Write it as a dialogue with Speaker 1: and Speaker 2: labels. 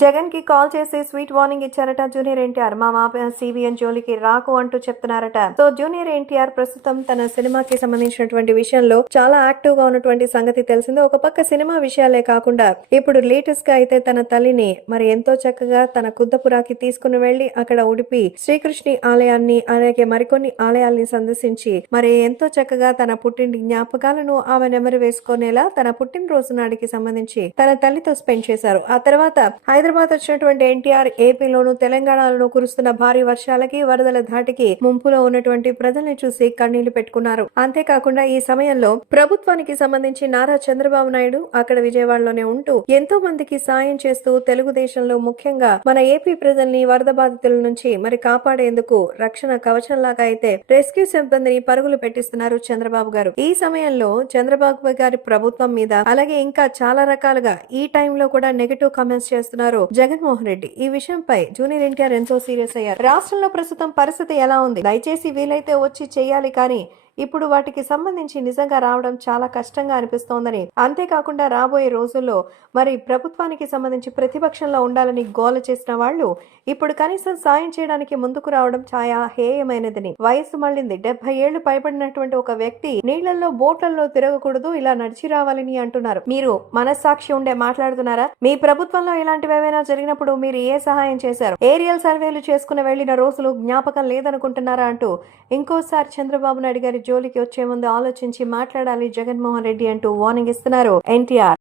Speaker 1: జగన్కి కాల్ చేసి sweet warning ఇచ్చారట. జూనియర్ ఎన్టీఆర్ మా మాప సిబిఎన్ జోలికి రాకు అంటూ చెప్తున్నారట. సో జూనియర్ ఎన్టీఆర్ ప్రస్తుతం తన సినిమాకి సంబంధించినటువంటి విషయంలో చాలా యాక్టివ్గా ఉన్నటువంటి సంగతి తెలిసింది. ఒక పక్క సినిమా విషయాలే కాకుండా ఇప్పుడు లేటెస్ట్గా అయితే తన తల్లిని మరి ఎంతో చక్కగా తన కుద్దపురాకి తీసుకుని వెళ్ళి అక్కడ ఉడిపి శ్రీకృష్ణి ఆలయాన్ని అలాగే మరికొన్ని ఆలయాల్ని సందర్శించి మరి ఎంతో చక్కగా తన పుట్టింటి జ్ఞాపకాలను ఆమె నెమరు వేసుకునేలా తన పుట్టినరోజు నాటికి సంబంధించి తన తల్లితో స్పెండ్ చేశారు. ఆ తర్వాత హైదరాబాద్ వచ్చినటువంటి ఎన్టీఆర్ ఏపీలోను తెలంగాణలోను కురుస్తున్న భారీ వర్షాలకి వరదల ధాటికి ముంపులో ఉన్నటువంటి ప్రజల్ని చూసి కన్నీళ్ళు పెట్టుకున్నారు. అంతేకాకుండా ఈ సమయంలో ప్రభుత్వానికి సంబంధించి నారా చంద్రబాబు నాయుడు అక్కడ విజయవాడలోనే ఉంటూ ఎంతో మందికి సాయం చేస్తూ తెలుగుదేశంలో ముఖ్యంగా మన ఏపీ ప్రజల్ని వరద బాధితుల నుంచి మరి కాపాడేందుకు రక్షణ కవచంలాగా అయితే రెస్క్యూ సిబ్బందిని పరుగులు పెట్టిస్తున్నారు చంద్రబాబు గారు. ఈ సమయంలో చంద్రబాబు గారి ప్రభుత్వం మీద అలాగే ఇంకా చాలా రకాలుగా ఈ టైంలో కూడా నెగిటివ్ కామెంట్స్ చేస్తున్నారు. జగన్మోహన్ రెడ్డి. ఈ విషయంపై జూనియర్ ఎన్టీఆర్ ఎంతో సీరియస్ అయ్యారు. రాష్ట్రంలో ప్రస్తుతం పరిస్థితి ఎలా ఉంది? దయచేసి వీలైతే వచ్చి చేయాలి కానీ ఇప్పుడు వాటికి సంబంధించి నిజంగా రావడం చాలా కష్టంగా అనిపిస్తోందని. అంతేకాకుండా రాబోయే రోజుల్లో మరి ప్రభుత్వానికి సంబంధించి ప్రతిపక్షంలో ఉండాలని గోల చేసిన వాళ్ళు ఇప్పుడు కనీసం సాయం చేయడానికి ముందుకు రావడం చాలా హేయమైనదని. వయసు మళ్ళింది. డెబ్బై ఏళ్ళు పైబడినటువంటి ఒక వ్యక్తి నీళ్ళలో బోట్లలో తిరగకూడదు ఇలా నడిచి రావాలని అంటున్నారు. మీరు మనస్సాక్షి ఉండే మాట్లాడుతున్నారా? మీ ప్రభుత్వంలో ఇలాంటివి ఏవైనా జరిగినప్పుడు మీరు ఏ సహాయం చేశారు? ఏరియల్ సర్వేలు చేసుకుని వెళ్ళిన రోజులు జ్ఞాపకం లేదనుకుంటున్నారా అంటూ ఇంకోసారి చంద్రబాబు నాయుడు గారి జోలికి వచ్చే ముందు ఆలోచించి మాట్లాడాలి జగన్మోహన్ రెడ్డి అంటూ వార్నింగ్ ఇస్తున్నారు ఎన్టీఆర్.